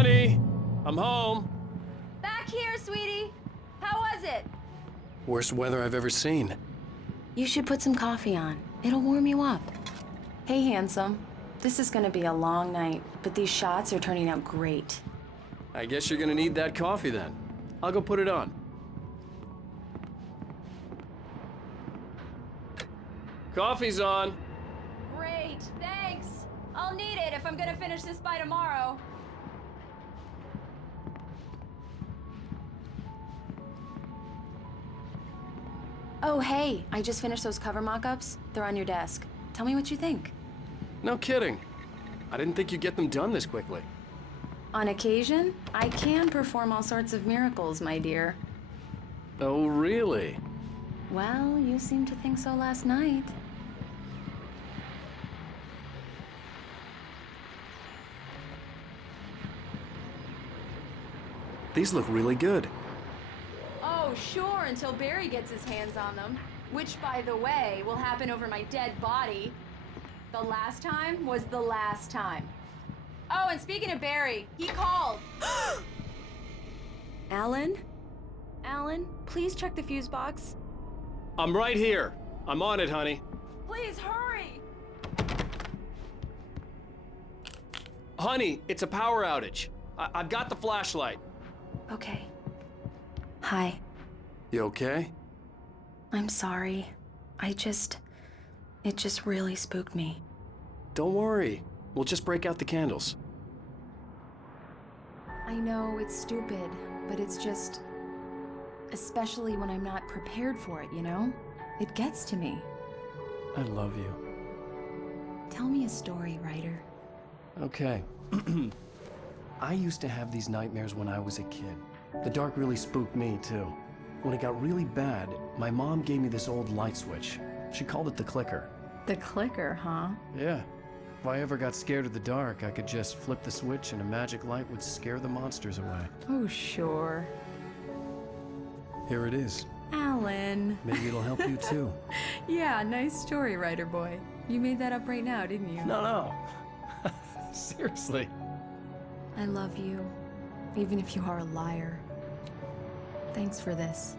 Honey, I'm home. Back here, sweetie. How was it? Worst weather I've ever seen. You should put some coffee on. It'll warm you up. Hey, handsome. This is gonna be a long night, but these shots are turning out great. I guess you're gonna need that coffee then. I'll go put it on. Coffee's on. Great, thanks. I'll need it if I'm gonna finish this by tomorrow. Oh, hey, I just finished those cover mock-ups. They're on your desk. Tell me what you think. No kidding. I didn't think you'd get them done this quickly. On occasion, I can perform all sorts of miracles, my dear. Oh, really? Well, you seemed to think so last night. These look really good. Oh, sure, until Barry gets his hands on them. Which, by the way, will happen over my dead body. The last time was the last time. Oh, and speaking of Barry, he called. Alan? Alan, please check the fuse box. I'm right here. I'm on it, honey. Please hurry! Honey, it's a power outage. I've got the flashlight. Okay. Hi. You okay? I'm sorry. It just really spooked me. Don't worry. We'll just break out the candles. I know it's stupid, but it's just... Especially when I'm not prepared for it, you know? It gets to me. I love you. Tell me a story, writer. Okay. I used to have these nightmares when I was a kid. The dark really spooked me, too. When it got really bad, my mom gave me this old light switch. She called it the clicker. The clicker, huh? Yeah. If I ever got scared of the dark, I could just flip the switch and a magic light would scare the monsters away. Oh, sure. Here it is. Alan. Maybe it'll help you, too. Yeah, nice story, writer boy. You made that up right now, didn't you? No. Seriously. I love you, even if you are a liar. Thanks for this.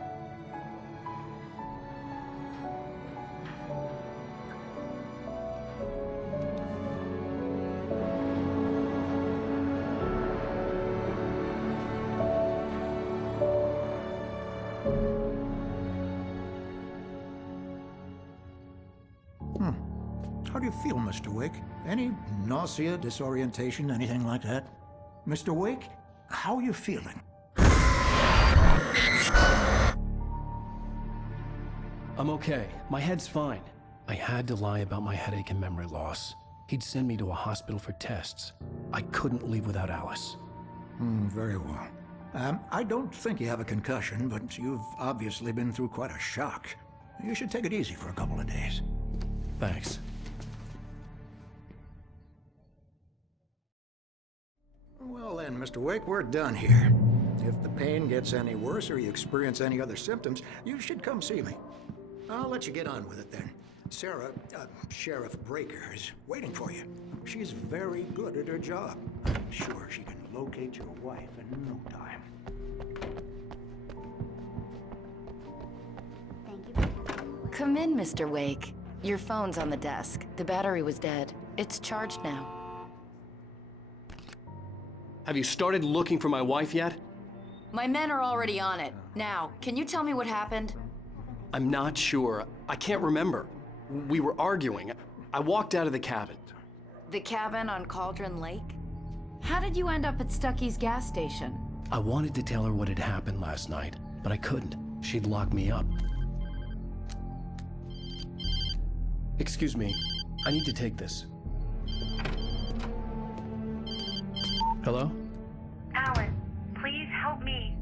How do you feel, Mr. Wake? Any nausea, disorientation, anything like that? Mr. Wake, how are you feeling? I'm okay. My head's fine. I had to lie about my headache and memory loss. He'd send me to a hospital for tests. I couldn't leave without Alice. Very well. I don't think you have a concussion, but you've obviously been through quite a shock. You should take it easy for a couple of days. Thanks. Well then, Mr. Wake, we're done here. If the pain gets any worse or you experience any other symptoms, you should come see me. I'll let you get on with it then. Sarah, Sheriff Breaker, is waiting for you. She's very good at her job. I'm sure she can locate your wife in no time. Come in, Mr. Wake. Your phone's on the desk. The battery was dead. It's charged now. Have you started looking for my wife yet? My men are already on it. Now, can you tell me what happened? I'm not sure. I can't remember. We were arguing. I walked out of the cabin. The cabin on Cauldron Lake? How did you end up at Stucky's gas station? I wanted to tell her what had happened last night, but I couldn't. She'd lock me up. Excuse me. I need to take this. Hello? Alan, please help me.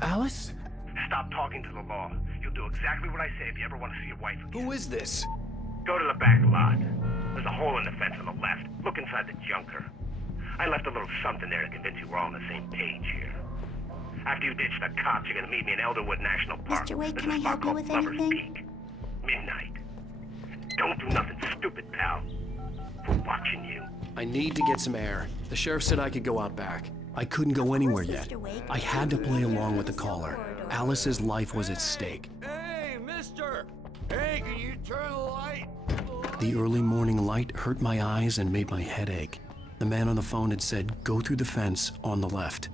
Alice? Stop talking to the law. You'll do exactly what I say if you ever want to see your wife again. Who is this? Go to the back lot. There's a hole in the fence on the left. Look inside the junker. I left a little something there to convince you we're all on the same page here. After you ditch the cops, you're gonna meet me in Elderwood National Park. Mr. Wake, There's can a I spot help you called with Lover's anything? Peak. Midnight. Don't do nothing stupid, pal. We're watching you. I need to get some air. The sheriff said I could go out back. I couldn't go anywhere yet. I had to play along with the caller. Alice's life was at stake. Hey, mister! Hey, can you turn the light? The early morning light hurt my eyes and made my head ache. The man on the phone had said, go through the fence on the left.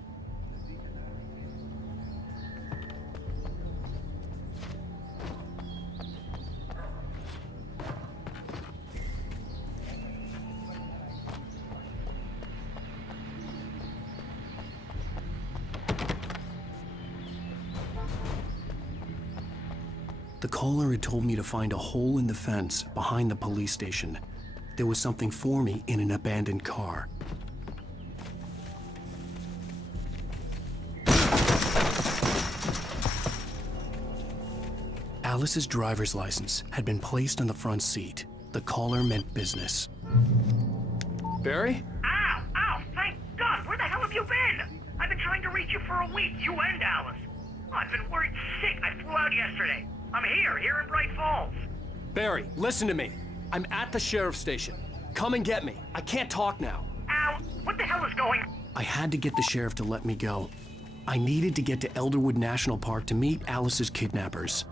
The caller had told me to find a hole in the fence behind the police station. There was something for me in an abandoned car. Alice's driver's license had been placed on the front seat. The caller meant business. Barry? Ow! Ow! Thank God! Where the hell have you been? I've been trying to reach you for a week, you and Alice. I've been worried sick. I flew out yesterday. I'm here in Bright Falls. Barry, listen to me. I'm at the sheriff's station. Come and get me. I can't talk now. Ow! What the hell is going on? I had to get the sheriff to let me go. I needed to get to Elderwood National Park to meet Alice's kidnappers.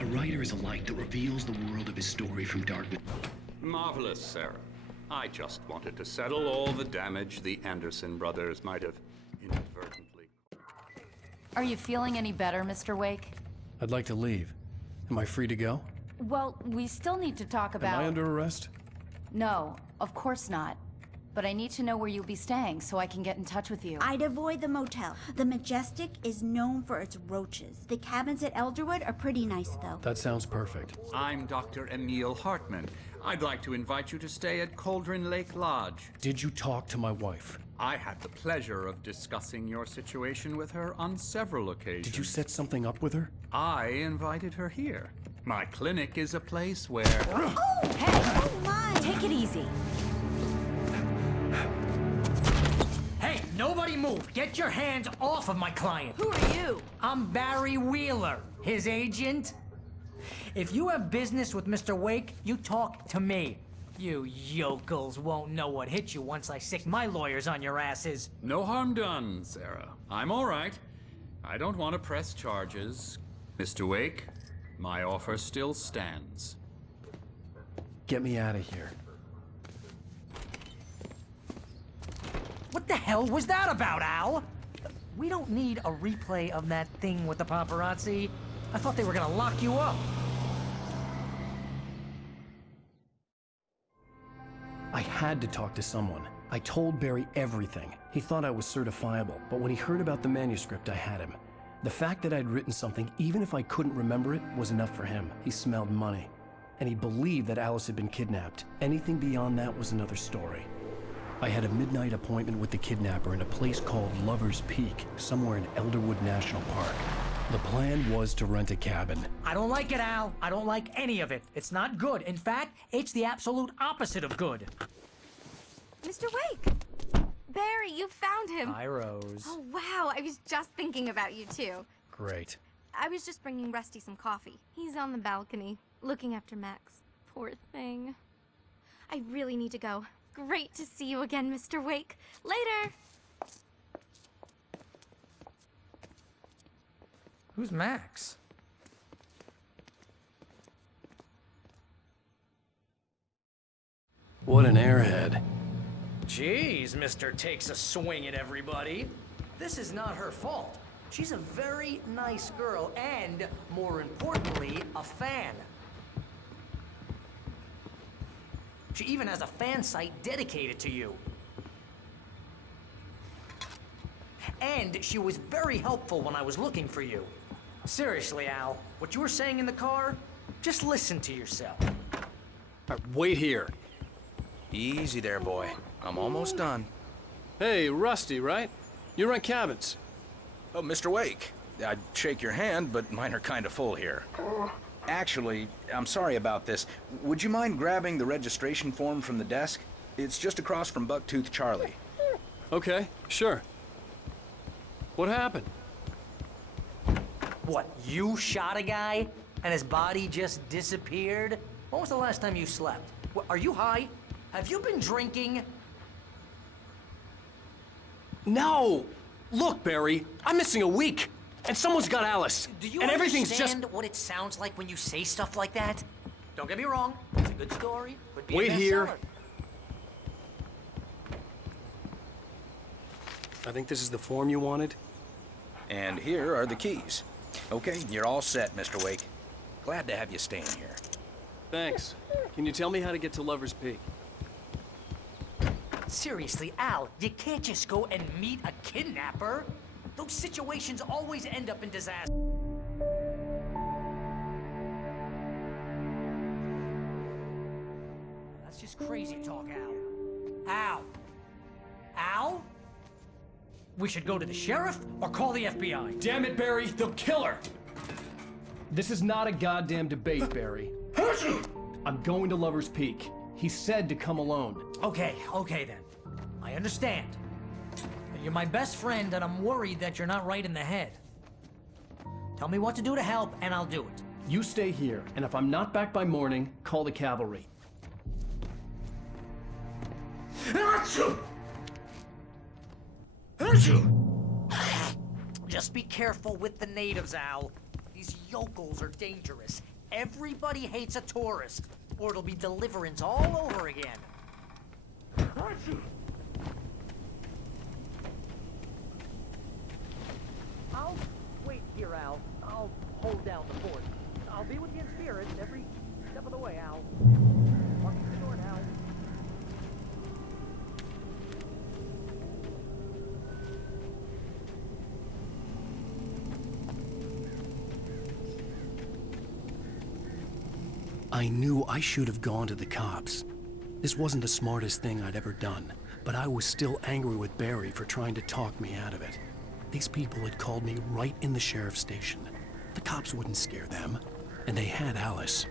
A writer is a light that reveals the world of his story from darkness. Marvelous, Sarah. I just wanted to settle all the damage the Anderson brothers might have inadvertently. Are you feeling any better, Mr. Wake? I'd like to leave. Am I free to go? Well, we still need to talk about... Am I under arrest? No, of course not. But I need to know where you'll be staying so I can get in touch with you. I'd avoid the motel. The Majestic is known for its roaches. The cabins at Elderwood are pretty nice, though. That sounds perfect. I'm Dr. Emil Hartman. I'd like to invite you to stay at Cauldron Lake Lodge. Did you talk to my wife? I had the pleasure of discussing your situation with her on several occasions. Did you set something up with her? I invited her here. My clinic is a place where... Oh, hey! Oh, my! Take it easy. Hey, nobody move! Get your hands off of my client! Who are you? I'm Barry Wheeler, his agent. If you have business with Mr. Wake, you talk to me. You yokels won't know what hit you once I sick my lawyers on your asses. No harm done, Sarah. I'm all right. I don't want to press charges. Mr. Wake, my offer still stands. Get me out of here. What the hell was that about, Al? We don't need a replay of that thing with the paparazzi. I thought they were gonna lock you up. I had to talk to someone. I told Barry everything. He thought I was certifiable, but when he heard about the manuscript, I had him. The fact that I'd written something, even if I couldn't remember it, was enough for him. He smelled money. And he believed that Alice had been kidnapped. Anything beyond that was another story. I had a midnight appointment with the kidnapper in a place called Lover's Peak, somewhere in Elderwood National Park. The plan was to rent a cabin. I don't like it, Al. I don't like any of it. It's not good. In fact, it's the absolute opposite of good. Mr. Wake! Barry, you found him! Hi, Rose. Oh, wow, I was just thinking about you, too. Great. I was just bringing Rusty some coffee. He's on the balcony, looking after Max. Poor thing. I really need to go. Great to see you again, Mr. Wake. Later! Who's Max? What an airhead. Jeez, Mr. Takes a swing at everybody. This is not her fault. She's a very nice girl and, more importantly, a fan. She even has a fan site dedicated to you. And she was very helpful when I was looking for you. Seriously, Al, what you were saying in the car, just listen to yourself. Wait here. Easy there, boy. I'm almost done. Hey, Rusty, right? You rent cabins. Oh, Mr. Wake. I'd shake your hand, but mine are kind of full here. Actually, I'm sorry about this. Would you mind grabbing the registration form from the desk? It's just across from Bucktooth Charlie. Okay, sure. What happened? What, you shot a guy and his body just disappeared? When was the last time you slept? What, are you high? Have you been drinking? No! Look, Barry, I'm missing a week, and someone's got Alice. Do you and everything's understand just... what it sounds like when you say stuff like that? Don't get me wrong, it's a good story. Could be a Wait here. bestseller. I think this is the form you wanted. And here are the keys. Okay, you're all set, Mr. Wake. Glad to have you staying here. Thanks. Can you tell me how to get to Lover's Peak? Seriously, Al, you can't just go and meet a kidnapper. Those situations always end up in disaster. That's just crazy talk, Al. Al? Al? We should go to the sheriff or call the FBI. Damn it, Barry, they'll kill her! This is not a goddamn debate, Barry. I'm going to Lover's Peak. He said to come alone. Okay then. I understand. You're my best friend, and I'm worried that you're not right in the head. Tell me what to do to help, and I'll do it. You stay here, and if I'm not back by morning, call the cavalry. Just be careful with the natives, Al. These yokels are dangerous. Everybody hates a tourist, or it'll be Deliverance all over again. I'll wait here, Al. I'll hold down the fort. I'll be with you in spirit every step of the way, Al. Walking the door, Al. I knew I should have gone to the cops. This wasn't the smartest thing I'd ever done, but I was still angry with Barry for trying to talk me out of it. These people had called me right in the sheriff's station. The cops wouldn't scare them, and they had Alice.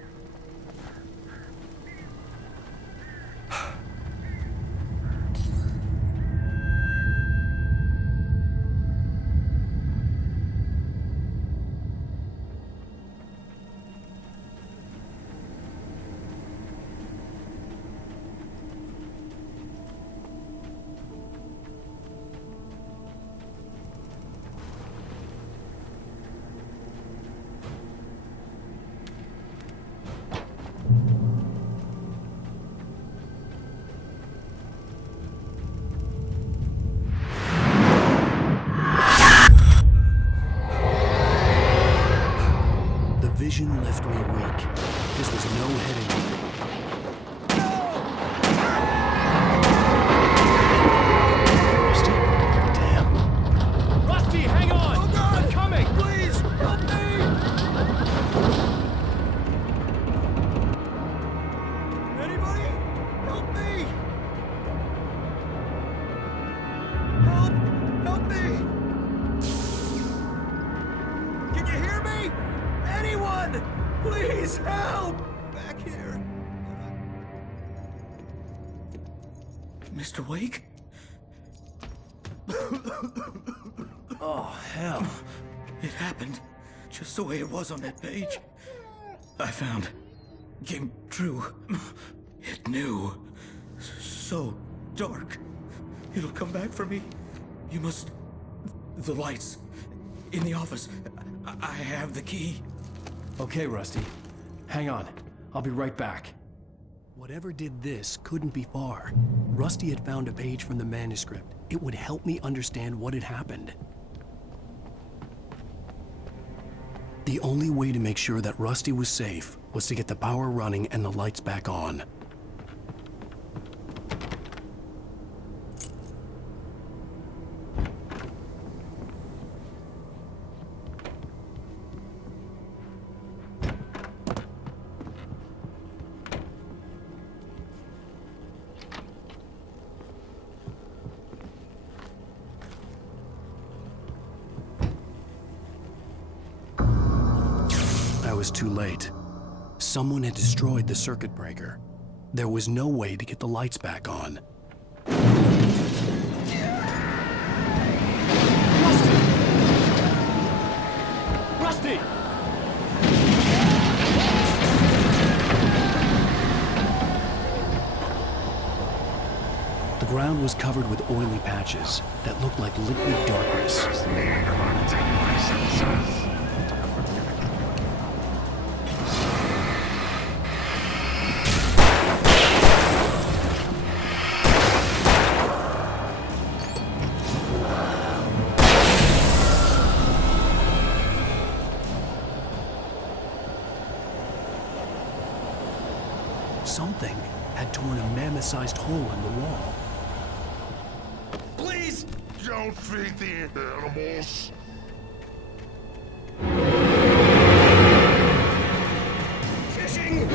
Vision left me weak. This was no heading. Rusty? Damn. Rusty, hang on! Oh God! I'm coming! Please, help me! Anybody? Help me! Help me! Can you hear me? Anyone! Please help! Back here. Mr. Wake? Oh, hell. It happened just the way it was on that page. I found. Came true. It knew. So dark. It'll come back for me. You must... The lights. In the office. I have the key. Okay, Rusty. Hang on. I'll be right back. Whatever did this couldn't be far. Rusty had found a page from the manuscript. It would help me understand what had happened. The only way to make sure that Rusty was safe was to get the power running and the lights back on. I was too late. Someone had destroyed the circuit breaker. There was no way to get the lights back on. Rusty! Rusty! The ground was covered with oily patches that looked like liquid darkness. Something had torn a mammoth-sized hole in the wall. Please don't feed the animals. Fishing!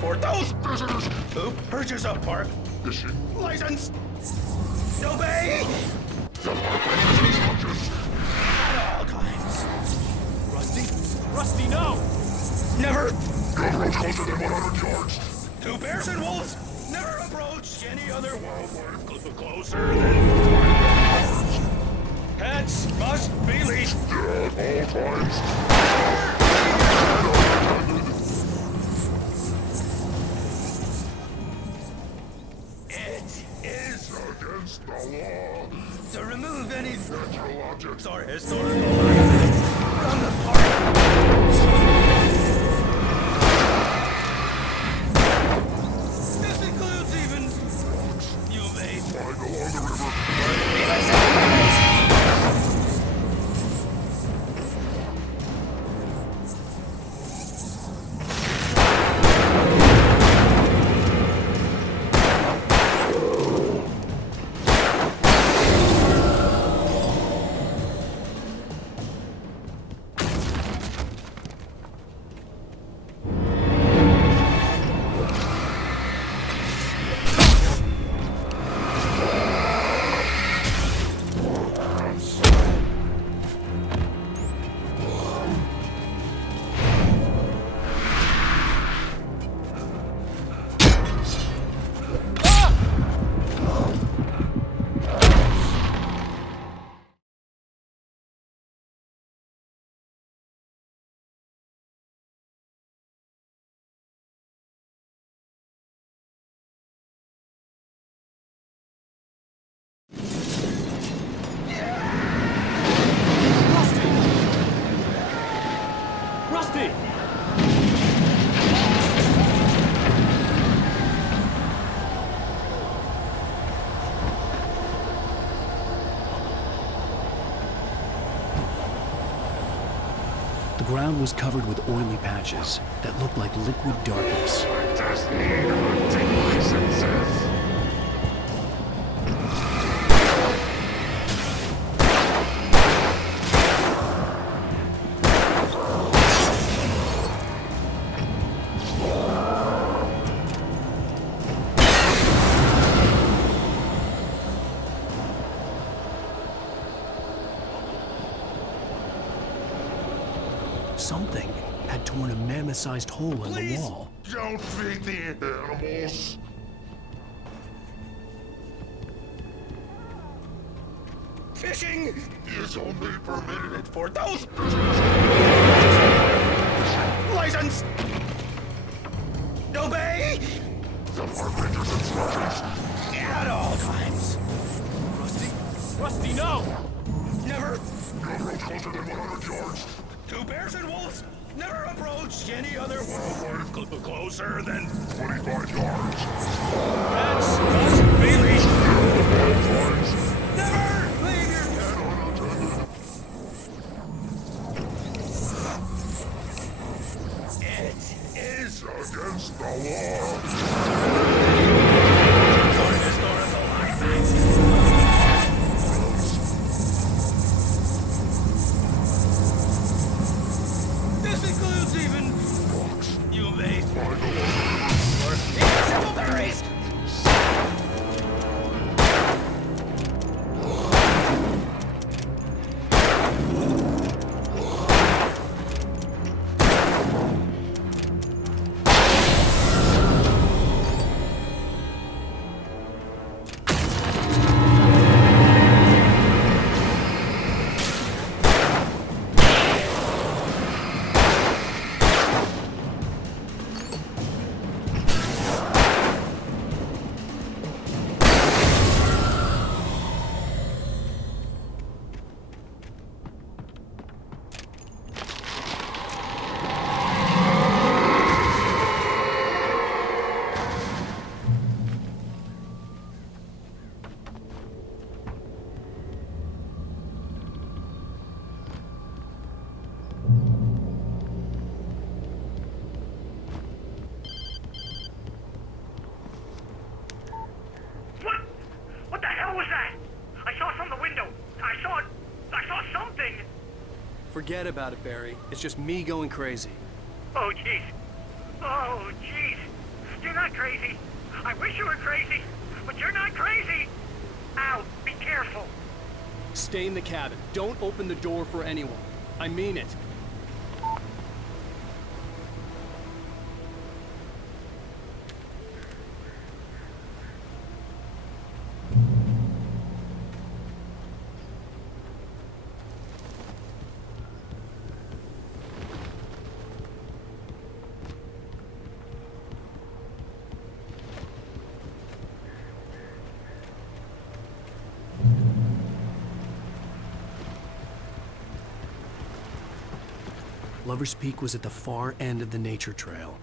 For those visitors who purchase a park Fishing. license, obey The park ranger's instructions. at all times. Rusty? Rusty, no! Never Don't approach closer than 100 yards. to bears and wolves. Never approach any other Wildlife closer than 5 yards. pets. Must be leashed. At all times. It is Against the law. to remove any Natural objects or historical artifacts from the park. This includes even you may find along the river. even sacrifice. Rusty! The ground was covered with oily patches that looked like liquid darkness. Just need hunting licenses. Something had torn a mammoth-sized hole in the Please wall. don't feed the animals. Fishing Is only permitted for those visitors. licensed. Obey The park ranger's instructions. at all times. Rusty? Rusty, no! Never Don't approach closer than 100 yards. to bears and wolves. Never approach any other Wildlife closer than 25 yards. pets. Must be leashed. At all times. Never leave your And unattended. It is Against the law. for historical artifacts. This includes even you may Find along the river. or even civil berries. Forget about it, Barry. It's just me going crazy. Oh, jeez. Oh, jeez. You're not crazy. I wish you were crazy, but you're not crazy. Ow, be careful. Stay in the cabin. Don't open the door for anyone. I mean it. Lover's Peak was at the far end of the nature trail.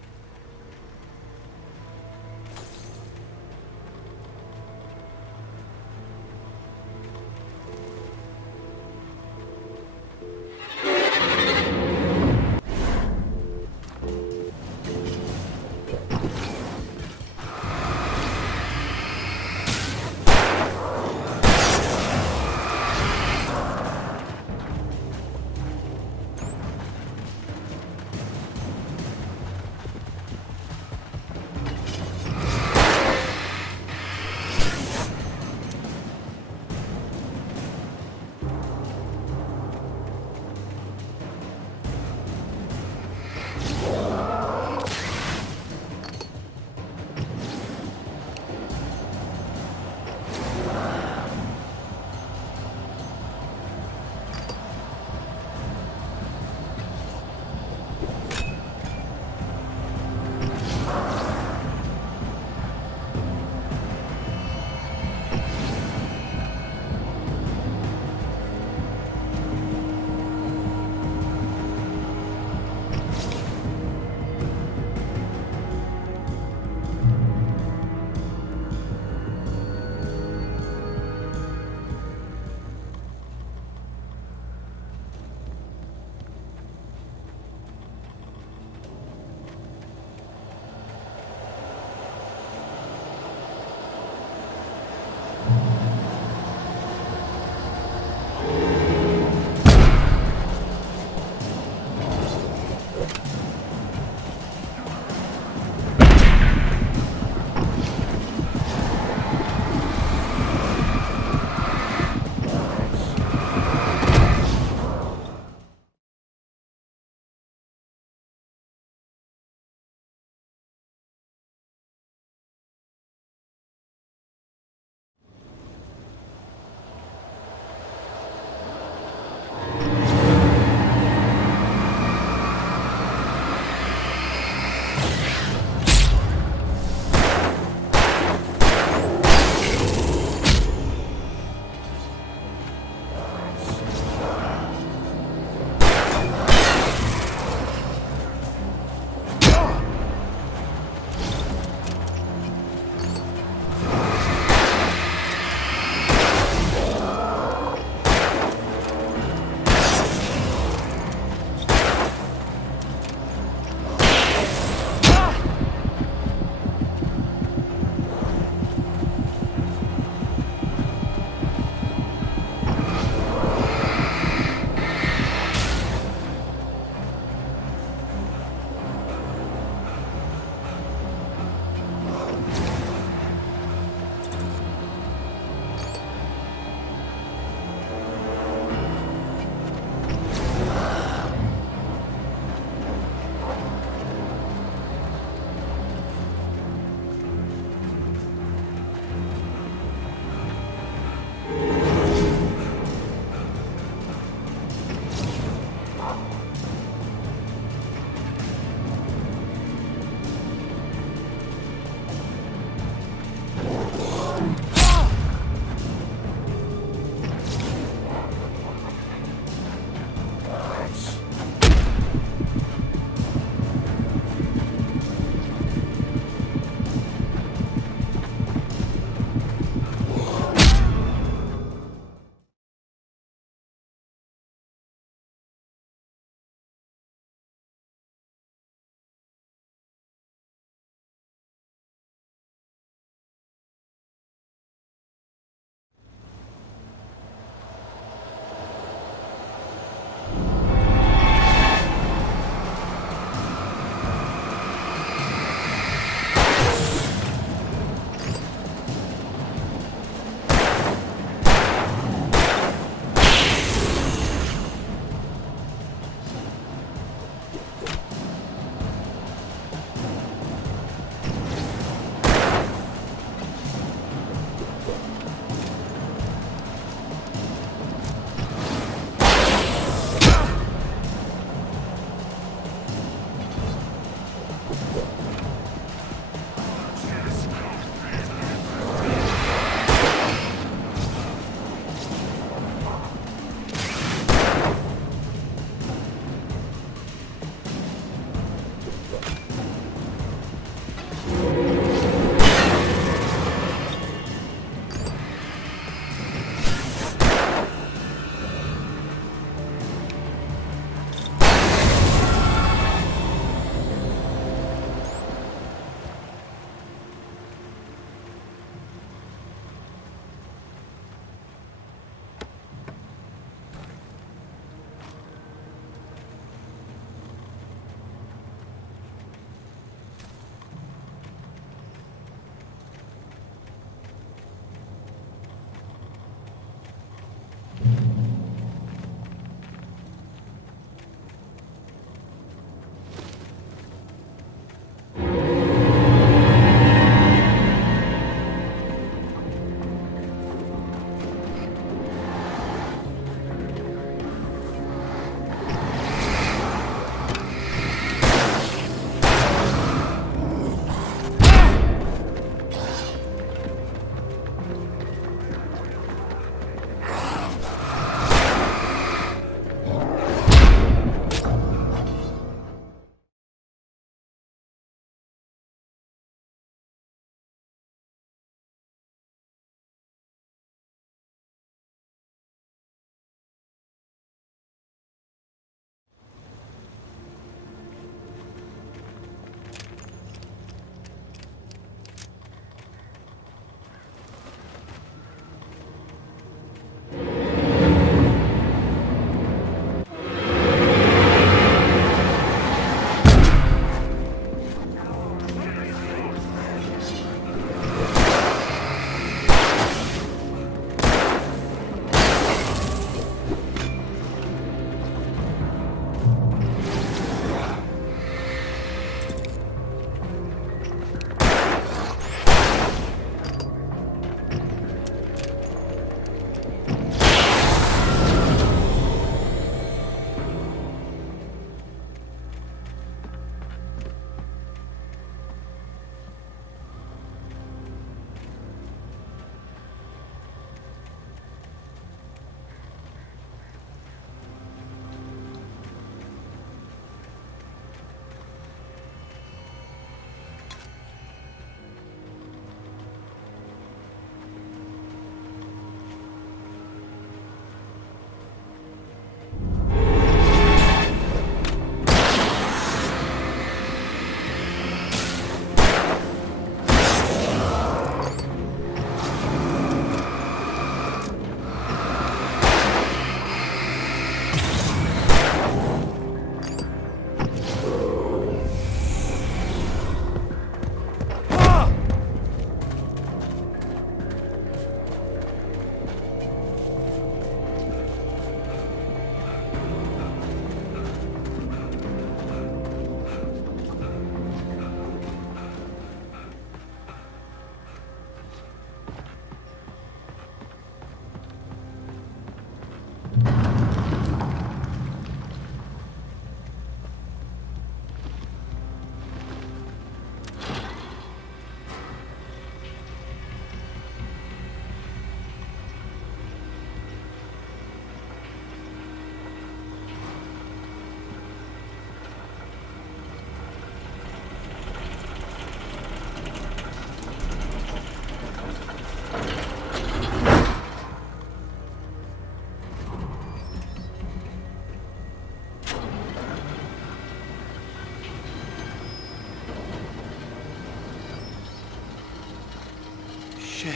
Shit.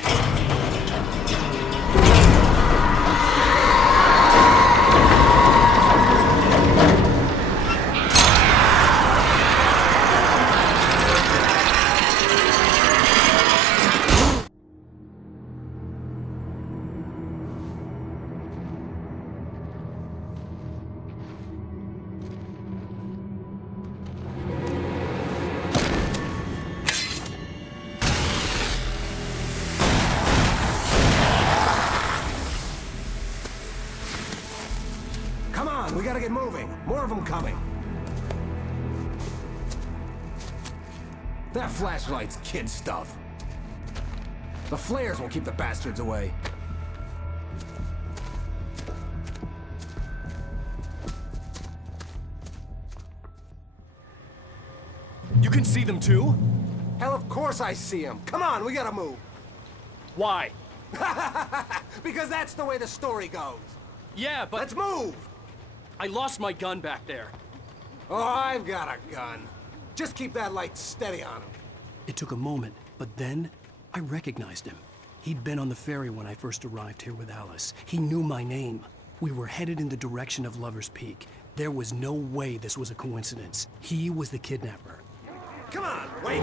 Come on, we gotta get moving. More of them coming. That flashlight's kid stuff. The flares will keep the bastards away. You can see them too? Hell, of course I see them. Come on, we gotta move. Why? Because that's the way the story goes. Yeah, but... Let's move! I lost my gun back there. Oh, I've got a gun. Just keep that light steady on him. It took a moment, but then I recognized him. He'd been on the ferry when I first arrived here with Alice. He knew my name. We were headed in the direction of Lover's Peak. There was no way this was a coincidence. He was the kidnapper. Come on, Wake!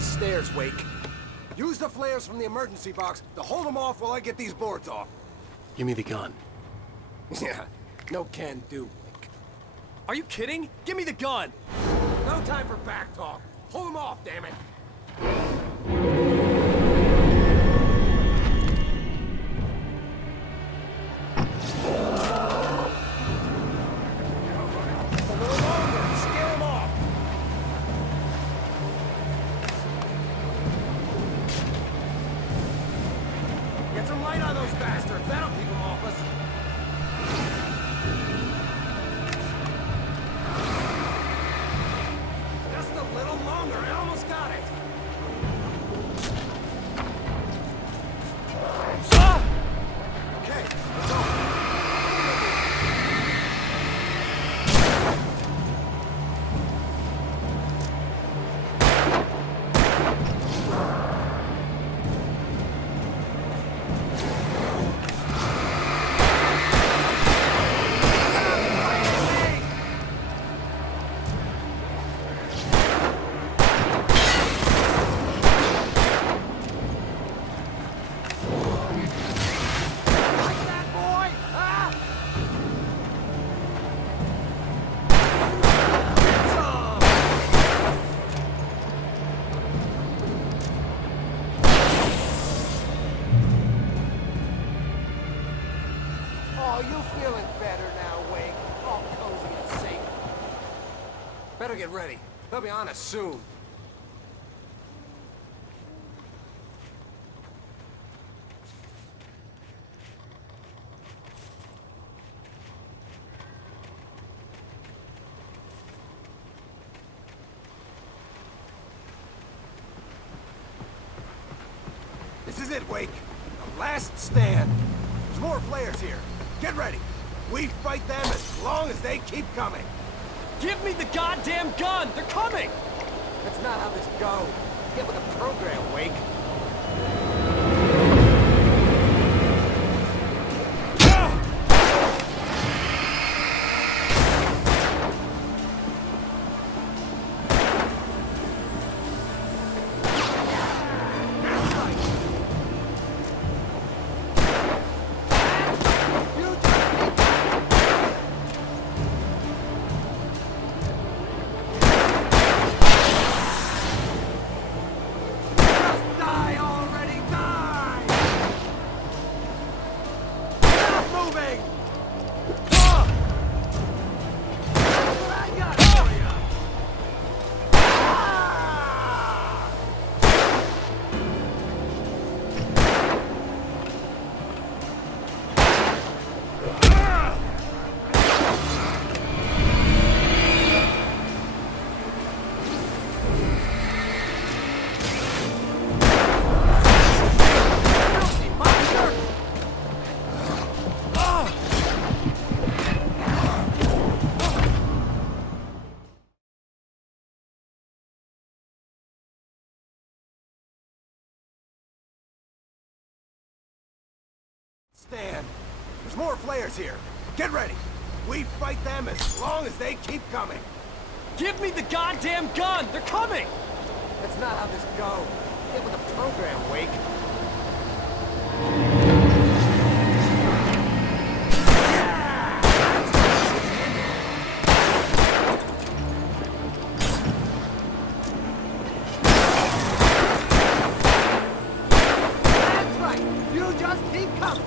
Stairs, Wake. Use the flares from the emergency box to hold them off while I get these boards off. Give me the gun. Yeah, no can do, Wake. Are you kidding? Give me the gun! No time for back talk. Hold them off, damn it. A little longer. Scare them off. Get some light on those bastards. That'll keep them off us. Just a little longer. I almost got it. Ah! Okay, it's over. Oh, you feeling better now, Wake? All cozy and safe. Better get ready. They'll be on us soon. This is it, Wake. The last stand. There's more flares here. Get ready. We fight them as long as they keep coming. Give me the goddamn gun! They're coming! That's not how this goes. Get with the program, Wake. stand. There's more flares here. Get ready. We fight them as long as they keep coming. Give me the goddamn gun! They're coming! That's not how this goes. Get with the program, Wake. That's right. You just keep coming.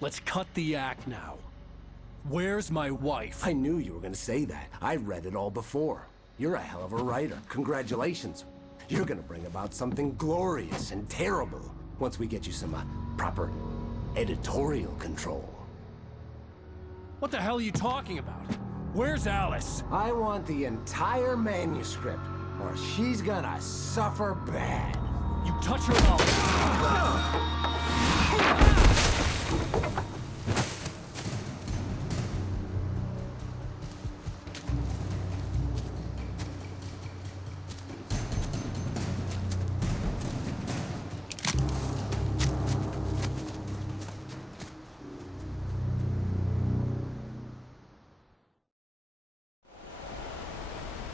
Let's cut the act now. Where's my wife? I knew you were gonna say that. I read it all before. You're a hell of a writer. Congratulations. You're gonna bring about something glorious and terrible once we get you some proper editorial control. What the hell are you talking about? Where's Alice? I want the entire manuscript, or she's gonna suffer bad. You touch her mouth.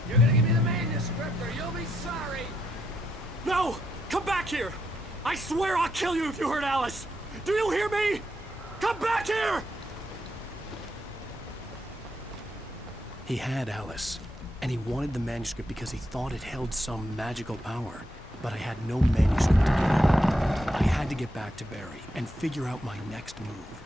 You're gonna give me the manuscript or you'll be sorry. No! Come back here! I swear I'll kill you if you hurt Alice! Do you hear me? Come back here! He had Alice, and he wanted the manuscript because he thought it held some magical power. But I had no manuscript to get him. I had to get back to Barry and figure out my next move.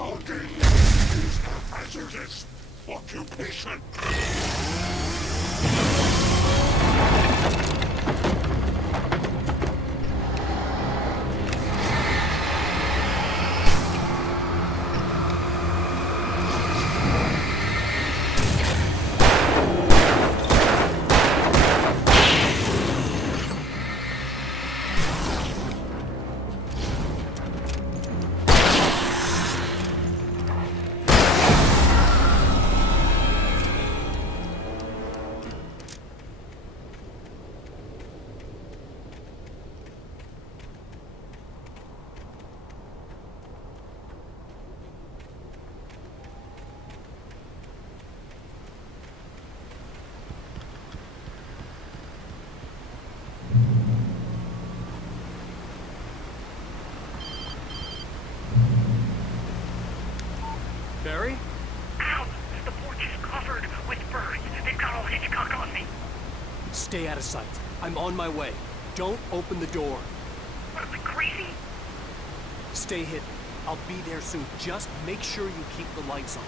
Talking is a hazardous occupation. Barry? Ow! The porch is covered with birds. They've got all Hitchcock on me. Stay out of sight. I'm on my way. Don't open the door. What am I, crazy? Stay hidden. I'll be there soon. Just make sure you keep the lights on.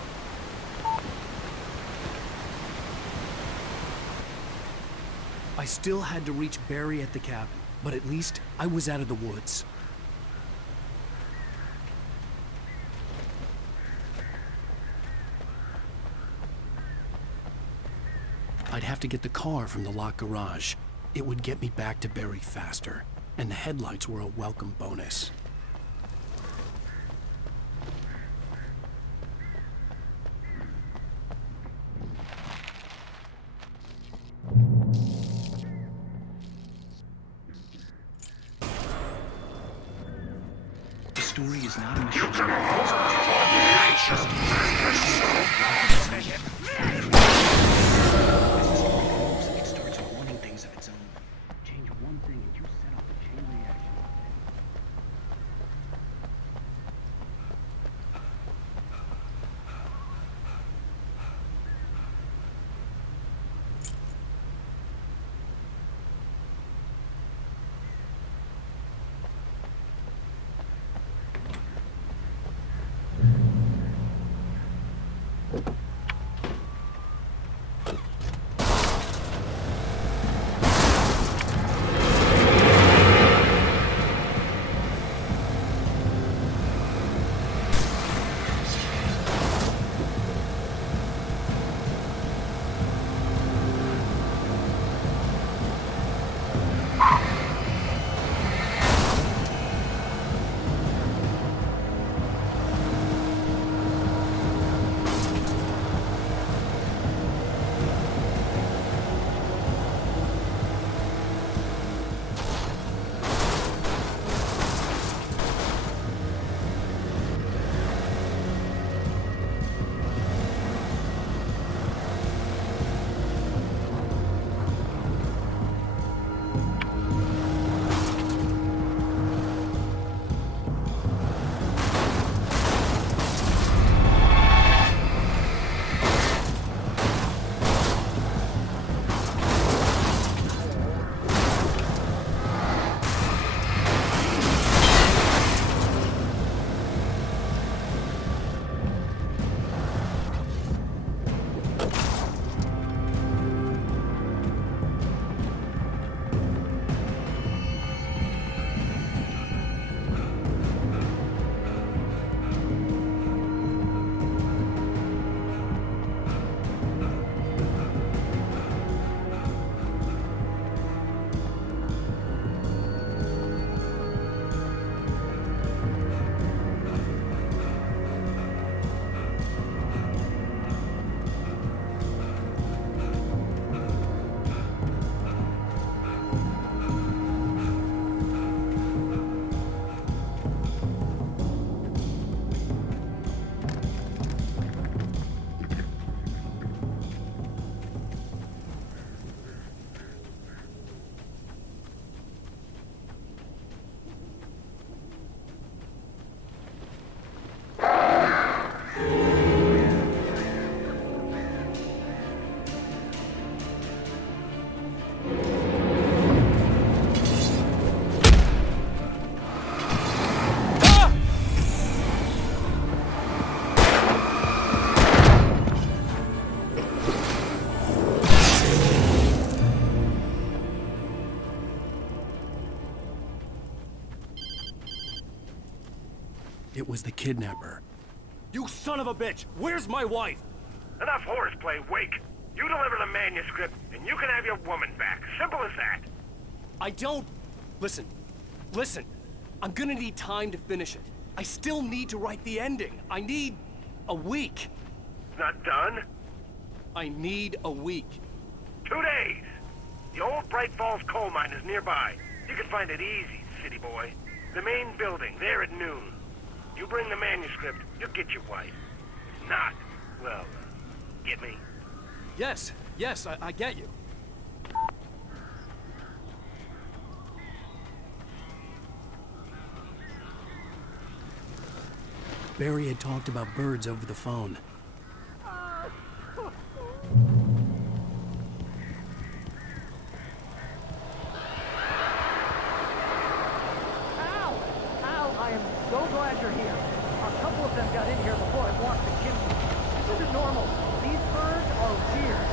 I still had to reach Barry at the cabin, but at least I was out of the woods. I'd have to get the car from the locked garage. It would get me back to Barry faster, and the headlights were a welcome bonus. The story is not a mission. It starts wanting things of its own. Change one thing and you set off a chain reaction. It was the kidnapper. You son of a bitch! Where's my wife? Enough horseplay, Wake. You deliver the manuscript, and you can have your woman back. Simple as that. I don't... Listen. I'm gonna need time to finish it. I still need to write the ending. I need... a week. It's not done? I need a week. 2 days. The old Bright Falls coal mine is nearby. You can find it easy, city boy. The main building, there at noon. You bring the manuscript, you'll get your wife. If not, well, get me? Yes, I get you. Barry had talked about birds over the phone. Al, I am so glad you're here. A couple of them got in here before I walked the chimney. This isn't normal. These birds are weird.